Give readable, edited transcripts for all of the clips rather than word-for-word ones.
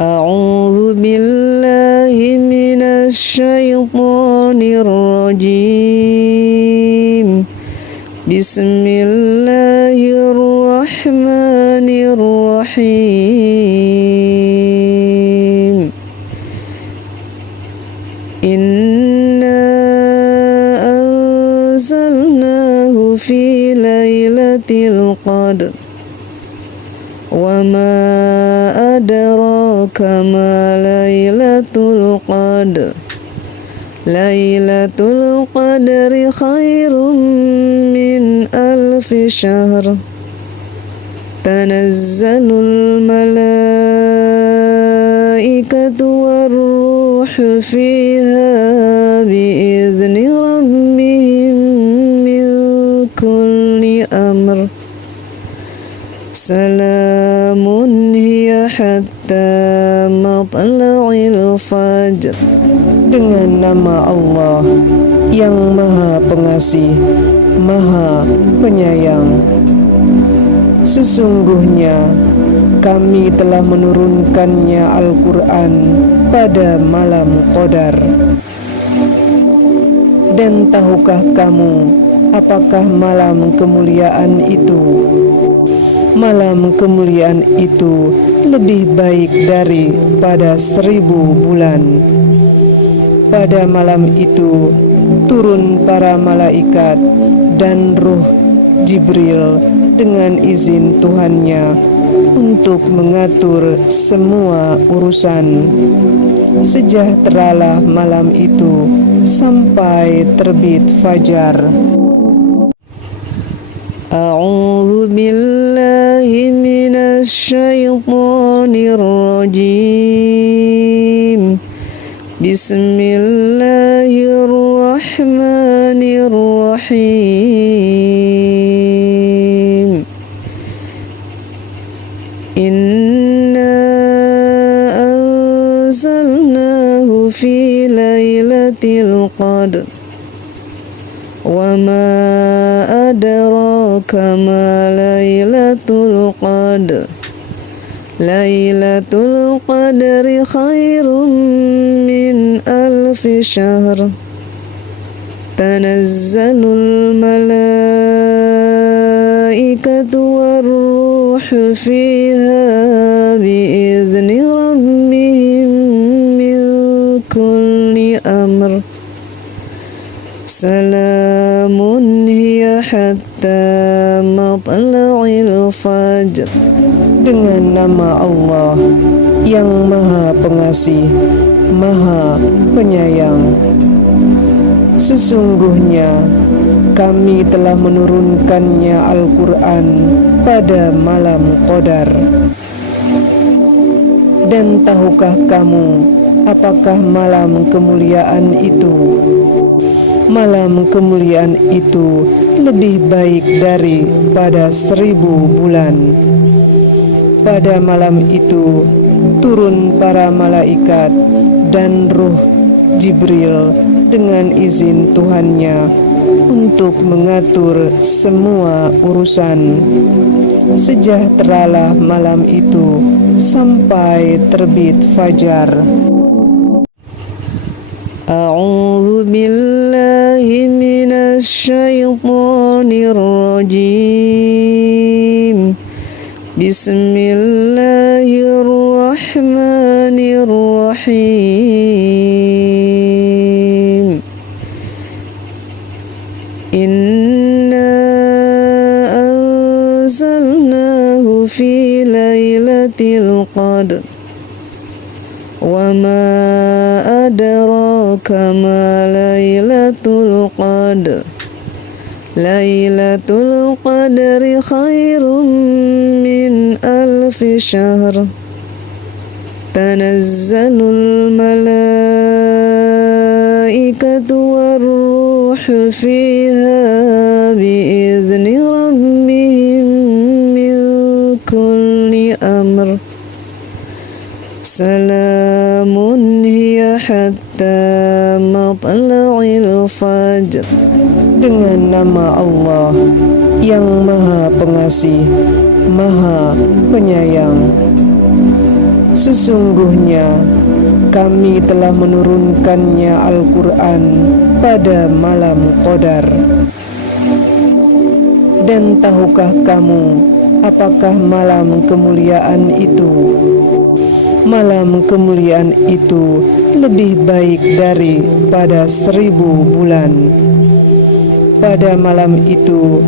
A'udzu billahi minasy syaithanir rajim. Bismillahirrahmanirrahim. Inna anzalnahu fi lailatul qadr. Wa ma adraka ma lailatul qadr. Lailatul qadri khairum min alfi syahr. Tanazzalul malaikatu warruhu fiha biizni rabbihim min kulli amr. Salamun hiya hatta matla'il fajr. Dengan nama Allah yang Maha Pengasih, Maha Penyayang. Sesungguhnya kami telah menurunkannya Al-Quran pada malam Qadar. Dan tahukah kamu apakah malam kemuliaan itu? Malam kemuliaan itu lebih baik daripada 1000 bulan. Pada malam itu turun para malaikat dan ruh Jibril dengan izin Tuhannya untuk mengatur semua urusan. Sejahteralah malam itu sampai terbit fajar. A'udzu billahi minasy syaithanir rajim. Bismillahirrahmanirrahim. Inna anzalnahu fi lailatul qadr. Wa ma adraka ma lailatul qadr. Lailatul qadri khairum min alfi syahr. Tanazzalul malaikatu warruhu fiha biizni rabbihim min kulli amr. Salamun hiya hatta matla'il fajr. Dengan nama Allah yang Maha Pengasih, Maha Penyayang. Sesungguhnya kami telah menurunkannya Al-Quran pada malam Qadar. Dan tahukah kamu apakah malam kemuliaan itu? Malam kemuliaan itu lebih baik daripada 1000 bulan. Pada malam itu turun para malaikat dan ruh Jibril dengan izin Tuhannya untuk mengatur semua urusan. Sejahteralah malam itu sampai terbit fajar. A'udzu billahi minasy syaithanir rajim. Bismillahirrahmanirrahim. Inna anzalnahu fi lailatul qadr. Wa ma adraka ma lailatul qadr. Lailatul qadri khairum min alfi syahr. Tanazzalul malaikatu warruhu fiha biizni rabbihim min kulli amr. Salamun hiya hatta matla'il fajr. Dengan nama Allah yang Maha Pengasih, Maha Penyayang. Sesungguhnya kami telah menurunkannya Al-Quran pada malam Qadar. Dan tahukah kamu apakah malam kemuliaan itu? Malam kemuliaan itu lebih baik daripada 1000 bulan. Pada malam itu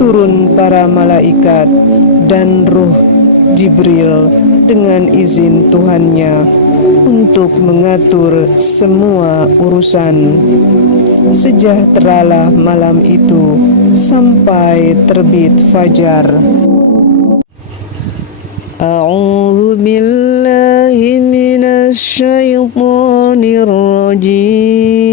turun para malaikat dan ruh Jibril dengan izin Tuhannya untuk mengatur semua urusan. Sejahteralah malam itu sampai terbit fajar. A'udzu billahi minasy syaithanir rajim.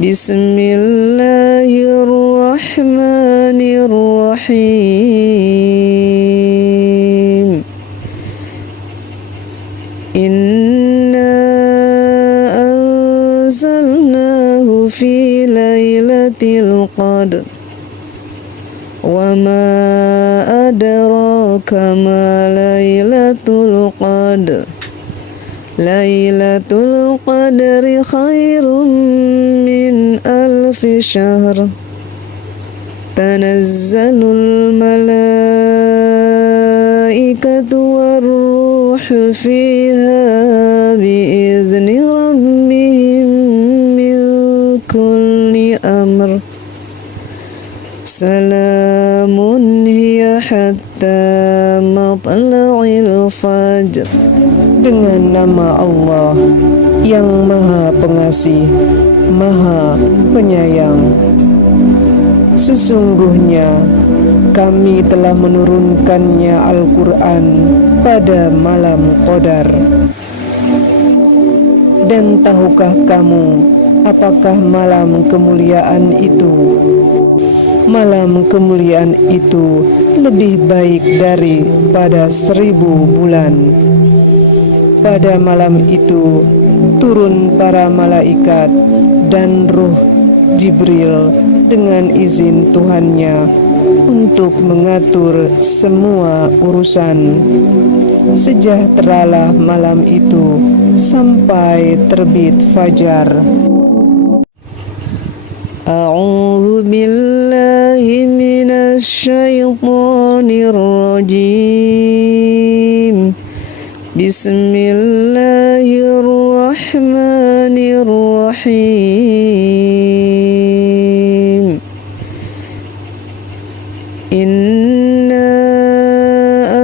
Bismillahirrahmanirrahim. Inna anzalnahu fi lailatul qadr wa ma adraka ma lailatul qadr. Lailatul qadri khairum min alfi syahr. Tanazzalul malaikatu warruhu fiha biizni rabbihim min kulli amr. Salamun hiya hatta matla'il fajr. Dengan nama Allah yang Maha Pengasih, Maha Penyayang. Sesungguhnya kami telah menurunkannya Al-Quran pada malam Qadar. Dan tahukah kamu apakah malam kemuliaan itu? Malam kemuliaan itu lebih baik daripada 1000 bulan. Pada malam itu turun para malaikat dan ruh Jibril dengan izin Tuhannya untuk mengatur semua urusan. Sejahteralah malam itu sampai terbit fajar. A'udzu billahi minasy syaithanir rajim. Bismillahirrahmanirrahim. Inna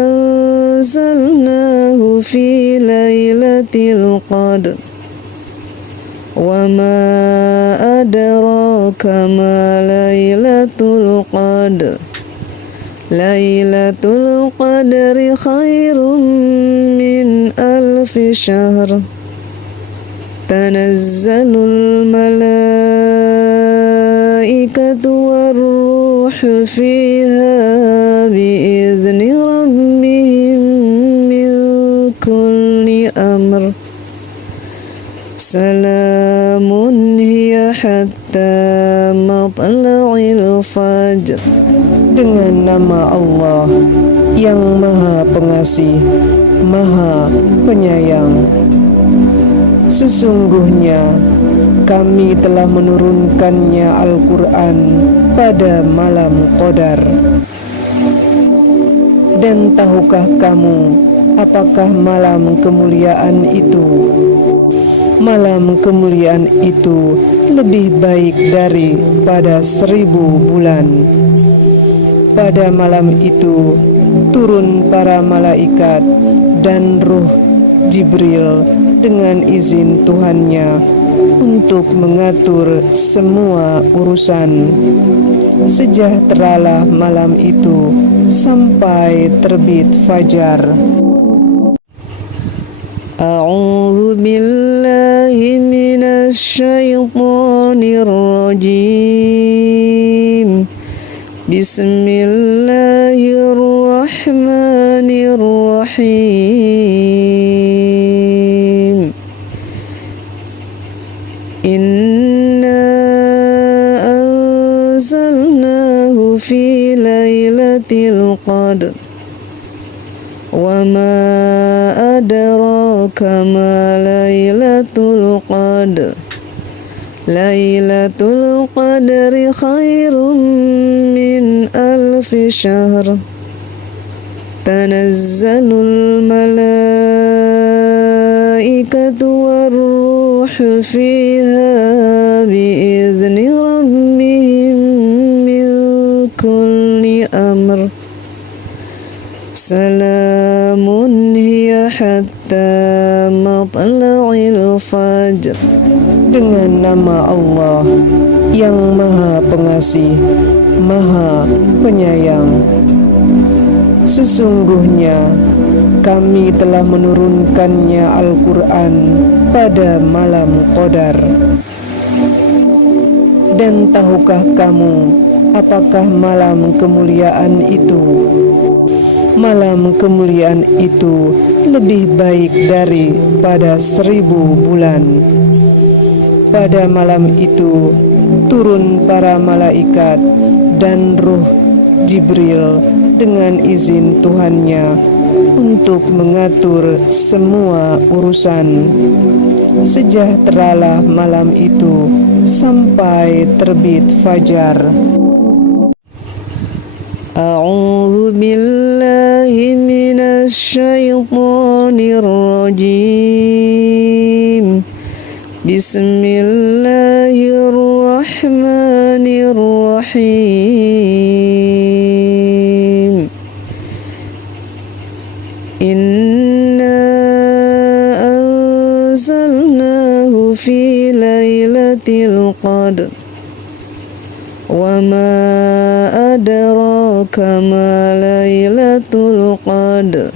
anzalnahu fi lailatul qadr wa ma adraka ma lailatul qadr. Lailatul qadri khairum min alfi syahr. Tanazzalul malaikatu warruhu fiha biizni rabbihim min kulli amr. Salamun hiya hatta matla'il fajr. Dengan nama Allah yang Maha Pengasih, Maha Penyayang. Sesungguhnya kami telah menurunkannya Al-Quran pada malam Qadar. Dan tahukah kamu apakah malam kemuliaan itu? Malam kemuliaan itu lebih baik daripada 1000 bulan. Pada malam itu turun para malaikat dan ruh Jibril dengan izin Tuhannya untuk mengatur semua urusan. Sejahteralah malam itu sampai terbit fajar. A'udzu billahi minasy syaithanir rajim. Bismillahirrahmanirrahim. Inna anzalnahu fi lailatul qadr وما أدراك ما ليلة القدر ليلة القدر خير من 1000 شهر تنزل الملائكة والروح فيها بإذن ربهم من كل أمر سلام هي حتى مطلع الفجر. Dengan nama Allah yang Maha Pengasih, Maha Penyayang. Sesungguhnya kami telah menurunkannya Al-Quran pada malam Qadar. Dan tahukah kamu apakah malam kemuliaan itu? Malam kemuliaan itu lebih baik daripada 1000 bulan. Pada malam itu turun para malaikat dan ruh Jibril dengan izin Tuhannya untuk mengatur semua urusan. Sejahteralah malam itu sampai terbit fajar. A'udzu billahi minasy syaithanir rajim. Bismillahirrahmanirrahim. Inna anzalnahu fi lailatul qadr wa ma adraka ma lailatul qadr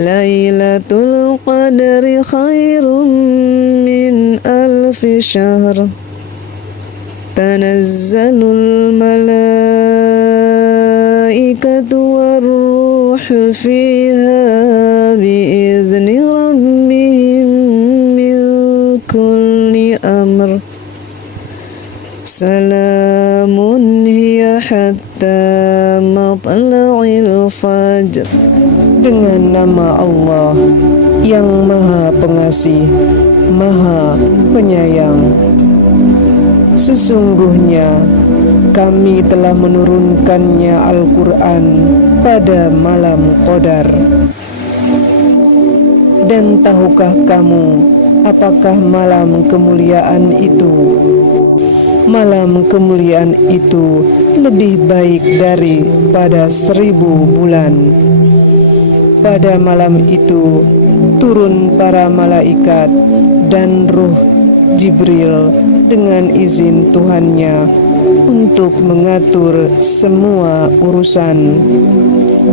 lailatul qadri khairum min 1000 syahr tanazzalul malaikatu warruh fiha bi'izni rabbihim min kulli amr salamun hiya hatta matla'il fajr. Dengan nama Allah yang Maha Pengasih, Maha Penyayang. Sesungguhnya kami telah menurunkannya Al-Quran pada malam Qadar. Dan tahukah kamu apakah malam kemuliaan itu? Malam kemuliaan itu lebih baik daripada 1000 bulan. Pada malam itu turun para malaikat dan ruh Jibril dengan izin Tuhannya untuk mengatur semua urusan.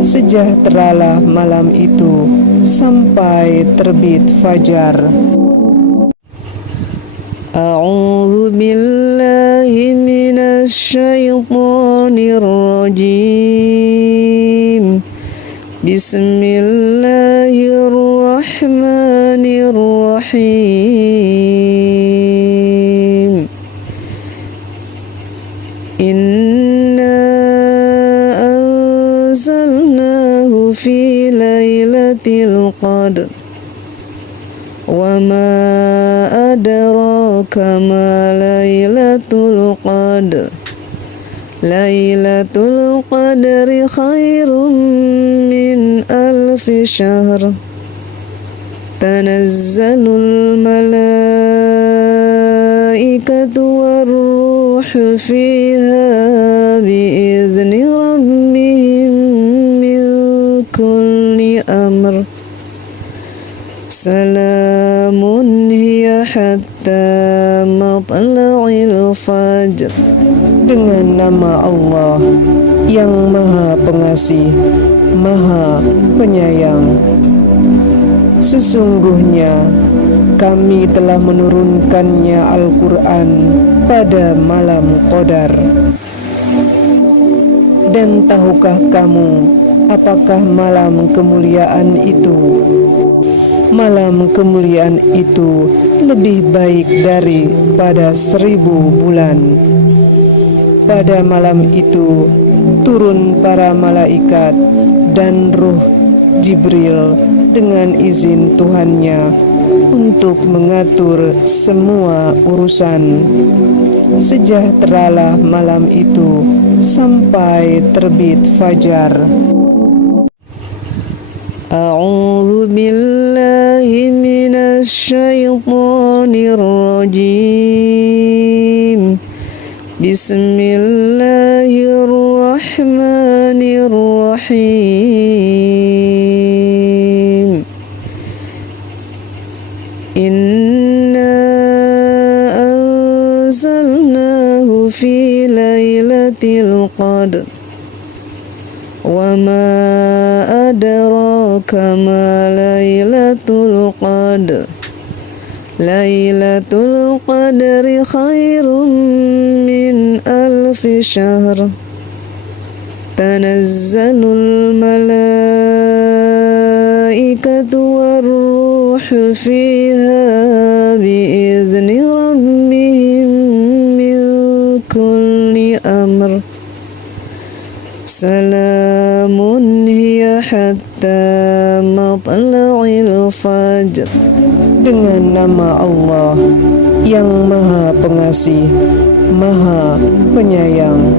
Sejahteralah malam itu sampai terbit fajar. A'udzu billahi minasy syaithanir rajim. Bismillahirrahmanirrahim. Inna anzalnahu fi lailatul qadr wa ma adraka ma lailatul qadr lailatul qadri khairum min 1000 syahr tanazzalul malaikatu warruh fiha bi'izni rabbihim min kulli amr salamun hiya hatta matla'il fajr. Dengan nama Allah yang Maha Pengasih, Maha Penyayang. Sesungguhnya kami telah menurunkannya Al-Quran pada malam Qadar. Dan tahukah kamu apakah malam kemuliaan itu? Malam kemuliaan itu lebih baik daripada 1000 bulan. Pada malam itu turun para malaikat dan ruh Jibril dengan izin Tuhannya untuk mengatur semua urusan. Sejahteralah malam itu sampai terbit fajar. A'udzu billahi minasy syaithanir rajim. Bismillahirrahmanirrahim. Inna anzalnahu fi lailatul qadr wa ma adraka ma lailatul qadr. Lailatul qadri khairum min alfi syahr. Tanazzalul malaikatu warruhu fiha biizni rabbihim min kulli amr. Salamun hiya hatta matla'il fajr. Dengan nama Allah yang Maha Pengasih, Maha Penyayang.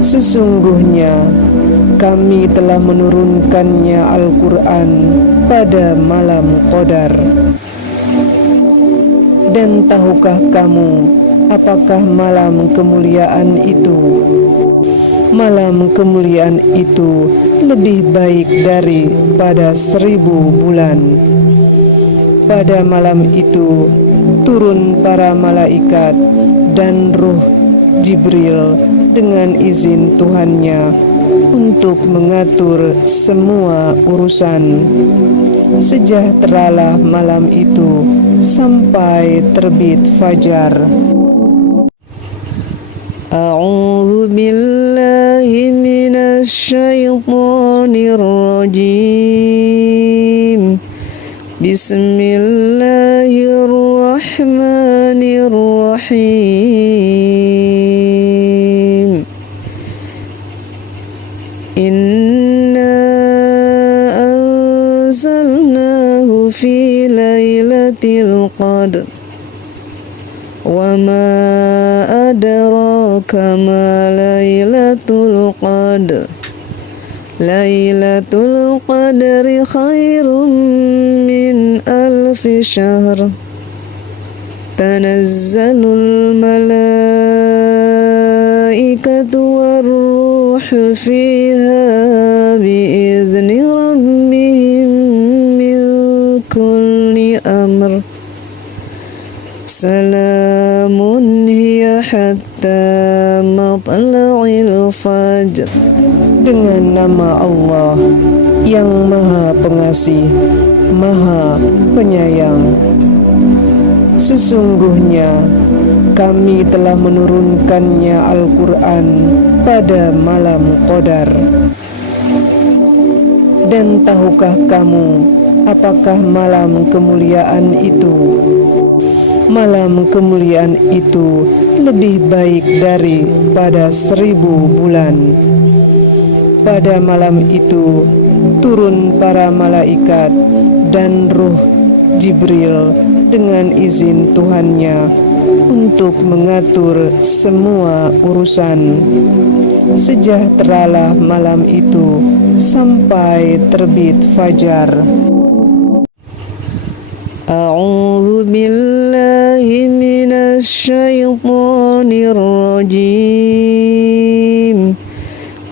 Sesungguhnya kami telah menurunkannya Al-Quran pada malam Qadar. Dan tahukah kamu apakah malam kemuliaan itu? Malam kemuliaan itu lebih baik daripada 1000 bulan. Pada malam itu turun para malaikat dan ruh Jibril dengan izin Tuhannya untuk mengatur semua urusan. Sejahteralah malam itu sampai terbit fajar. A'udzu billahi minasy syaithanir rajim. Bismillahirrahmanirrahim. Inna anzalnahu fi lailatul qadr wa ma adraka ma lailatul qadr. Lailatul qadri khairum min alfi syahr. Tanazzalul malaikatu warruhu fiha biizni rabbihim min kulli amr. Salamun hiya hatta matla'il fajr. Dengan nama Allah yang Maha Pengasih, Maha Penyayang. Sesungguhnya kami telah menurunkannya Al-Quran pada malam Qadar. Dan tahukah kamu apakah malam kemuliaan itu? Malam kemuliaan itu lebih baik daripada 1000 bulan. Pada malam itu turun para malaikat dan ruh Jibril dengan izin Tuhannya untuk mengatur semua urusan. Sejahteralah malam itu sampai terbit fajar. A'udzu billahi minasy syaithanir rajim.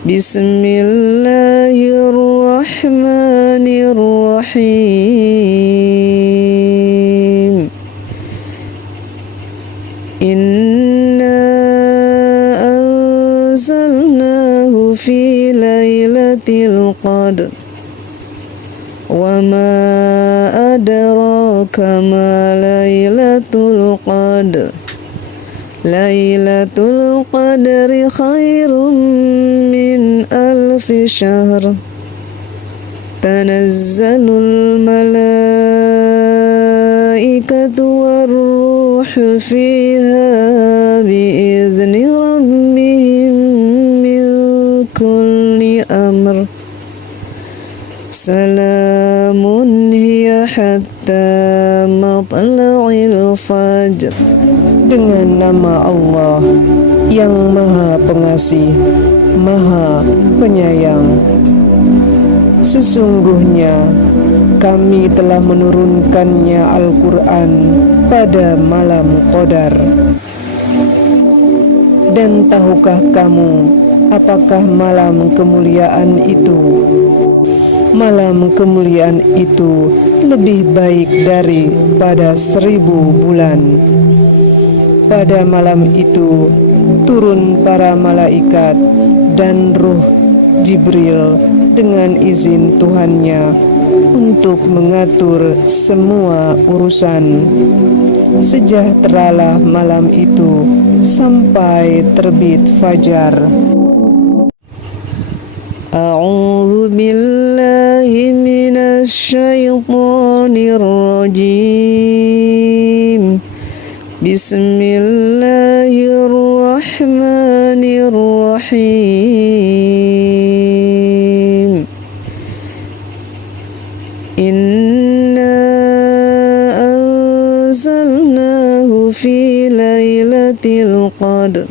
Bismillahirrahmanirrahim. Inna anzalnahu fi lailatul qadr wa ma adraka ma lailatul qadr. Lailatul qadri khairum min alfi syahr. Tanazzalul malaikatu warruhu fiha biizni rabbihim min kulli amr. Salamun hiya hatta matla'il fajr. Dengan nama Allah yang Maha Pengasih, Maha Penyayang. Sesungguhnya kami telah menurunkannya Al-Quran pada malam Qadar. Dan tahukah kamu apakah malam kemuliaan itu? Malam kemuliaan itu lebih baik daripada 1000 bulan. Pada malam itu turun para malaikat dan ruh Jibril dengan izin Tuhannya untuk mengatur semua urusan. Sejahteralah malam itu sampai terbit fajar. A'udzu billahi minasy syaithanir rajim. Bismillahirrahmanirrahim. Inna anzalnahu fi lailatul qadr.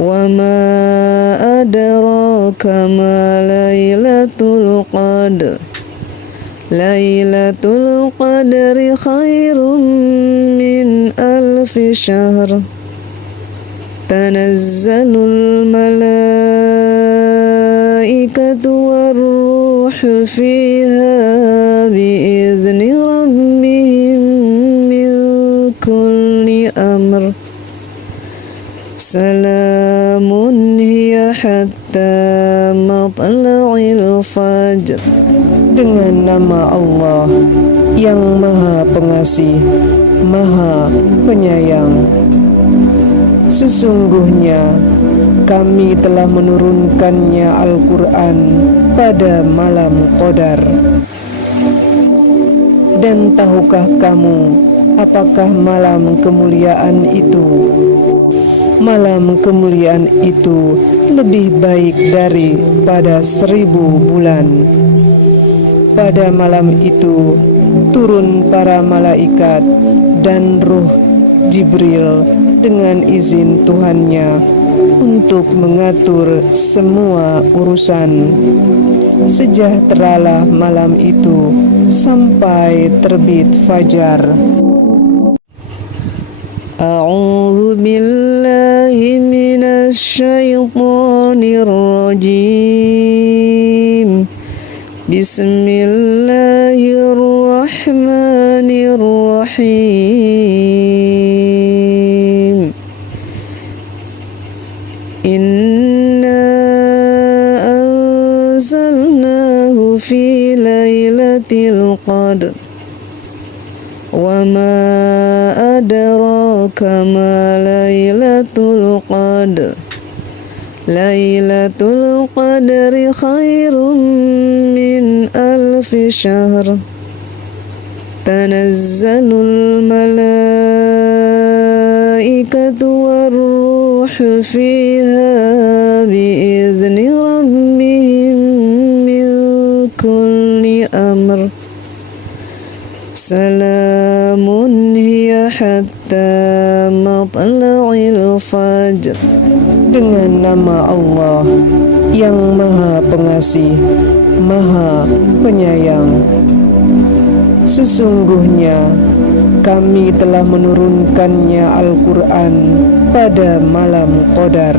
Wa ma adraka ma lailatul qadr. Lailatul qadri khairum min alfi syahr. Tanazzalul malaikatu warruhu fiha biizni rabbihim min kulli amr. Salamun hiya hatta matla'il fajr. Dengan nama Allah yang Maha Pengasih, Maha Penyayang. Sesungguhnya kami telah menurunkannya Al-Quran pada malam Qadar. Dan tahukah kamu apakah malam kemuliaan itu? Malam kemuliaan itu lebih baik daripada 1000 bulan. Pada malam itu turun para malaikat dan ruh Jibril dengan izin Tuhannya untuk mengatur semua urusan. Sejahteralah malam itu sampai terbit fajar. A'udzu billahi minasy syaithanir rajim. Bismillahirrahmanirrahim. Inna anzalnahu fi lailatul qadr. Wa ma adraka ma lailatul qadr. Lailatul qadri khairum min alfi syahr. Tanazzalul malaikatu warruhu fiha biizni rabbihim min kulli amr. Salamun hiya hatta matla'il fajr. Dengan nama Allah yang Maha Pengasih, Maha Penyayang. Sesungguhnya kami telah menurunkannya Al-Quran pada malam Qadar.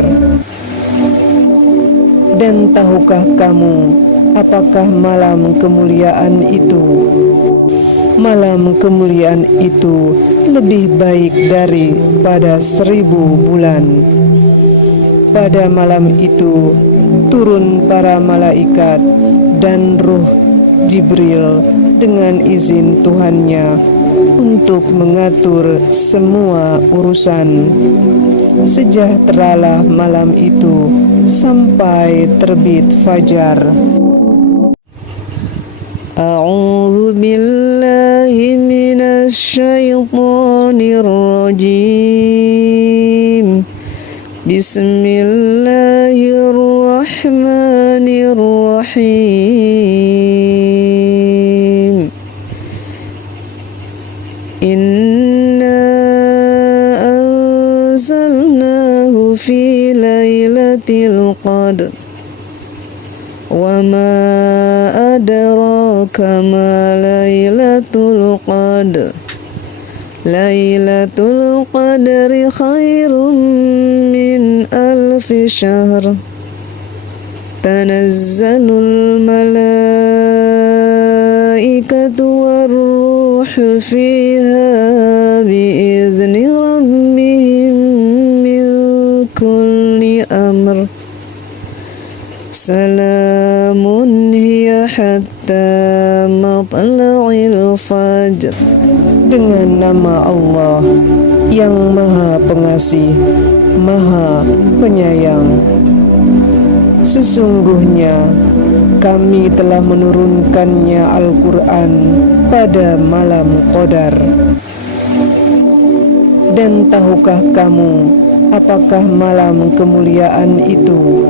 Dan tahukah kamu apakah malam kemuliaan itu? Malam kemuliaan itu lebih baik daripada 1000 bulan. Pada malam itu turun para malaikat dan ruh Jibril dengan izin Tuhannya untuk mengatur semua urusan. Sejahteralah malam itu sampai terbit fajar. A'udzu billahi minasy syaithanir rajim. Bismillahirrahmanirrahim. Bismillahirrahmanirrahim. Inna anzalnahu fi lailatul qadr wa ma adraka ma lailatul qadr. Lailatul qadri khairum min alfi syahr. Tanazzalul malaikatu warruhu fiha biizni rabbihim min kulli amr. Salamun hiya hatta matla'il fajr. Dengan nama Allah yang Maha Pengasih, Maha Penyayang. Sesungguhnya kami telah menurunkannya Al-Quran pada malam Qadar. Dan tahukah kamu apakah malam kemuliaan itu?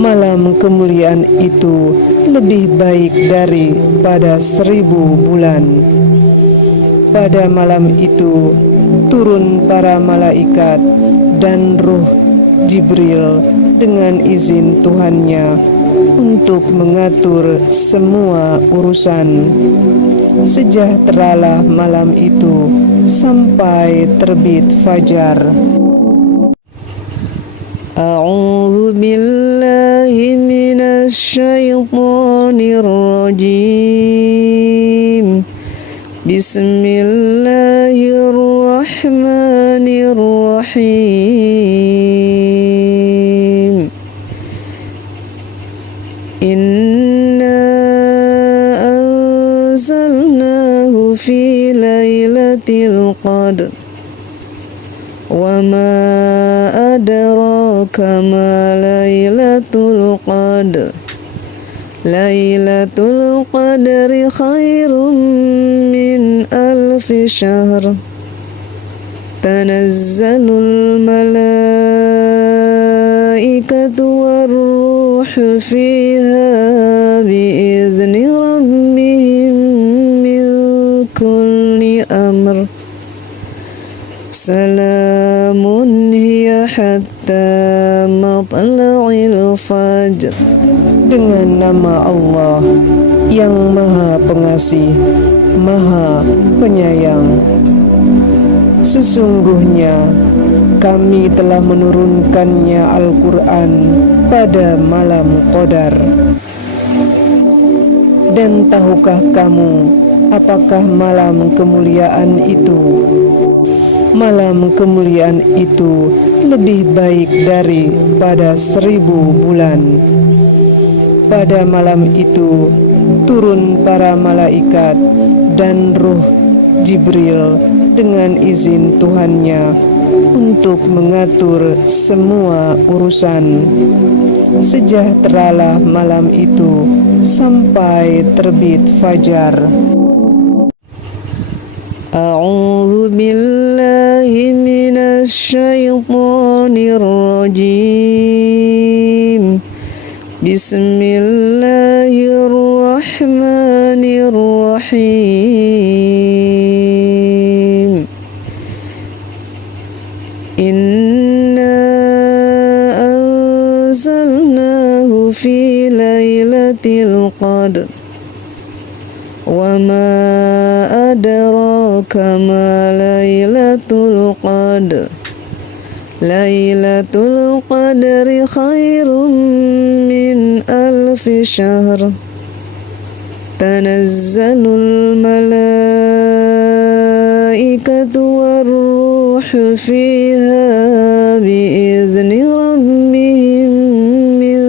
Malam kemuliaan itu lebih baik daripada 1000 bulan. Pada malam itu turun para malaikat dan ruh Jibril dengan izin Tuhannya untuk mengatur semua urusan. Sejahteralah malam itu sampai terbit fajar. A'udzu billahi minasy syaithanir rajim. Bismillahirrahmanirrahim. Inna anzalnahu fi lailatul qadr wa ma adraka ma lailatul qadr. Lailatul qadri khairum min alfi syahr. Tanazzalul malaikatu warruhu fiha biizni rabbihim min kulli amr. Salamun hiya hatta matla'il fajr. Dengan nama Allah yang Maha Pengasih, Maha Penyayang. Sesungguhnya kami telah menurunkannya Al-Quran pada malam Qadar. Dan tahukah kamu apakah malam kemuliaan itu? Malam kemuliaan itu lebih baik daripada 1000 bulan. Pada malam itu turun para malaikat dan ruh Jibril dengan izin Tuhannya untuk mengatur semua urusan. Sejahteralah malam itu sampai terbit fajar. A'udzu billahi minasy syaithanir rajim. Bismillahirrahmanirrahim. Inna anzalnahu fi lailatul qadr wa ma adraka ma lailatul qadr. Lailatul qadri khairum min alfi syahr. Tanazzalul malaikatu warruhu fiha biizni rabbihim min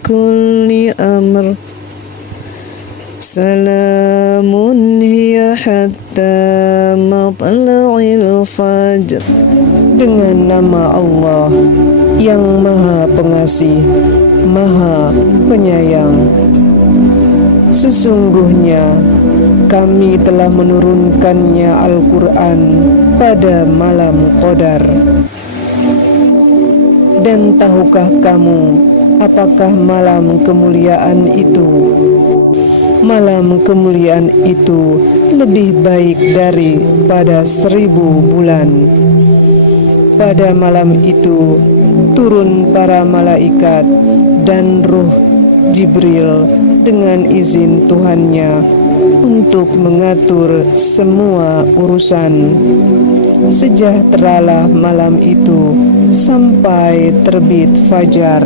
kulli amr. Salamun hiya hatta matla'il fajr. Dengan nama Allah yang Maha Pengasih, Maha Penyayang. Sesungguhnya kami telah menurunkannya Al-Quran pada malam Qadar. Dan tahukah kamu apakah malam kemuliaan itu? Malam kemuliaan itu lebih baik daripada 1000 bulan. Pada malam itu turun para malaikat dan ruh Jibril dengan izin Tuhannya untuk mengatur semua urusan. Sejahteralah malam itu sampai terbit fajar.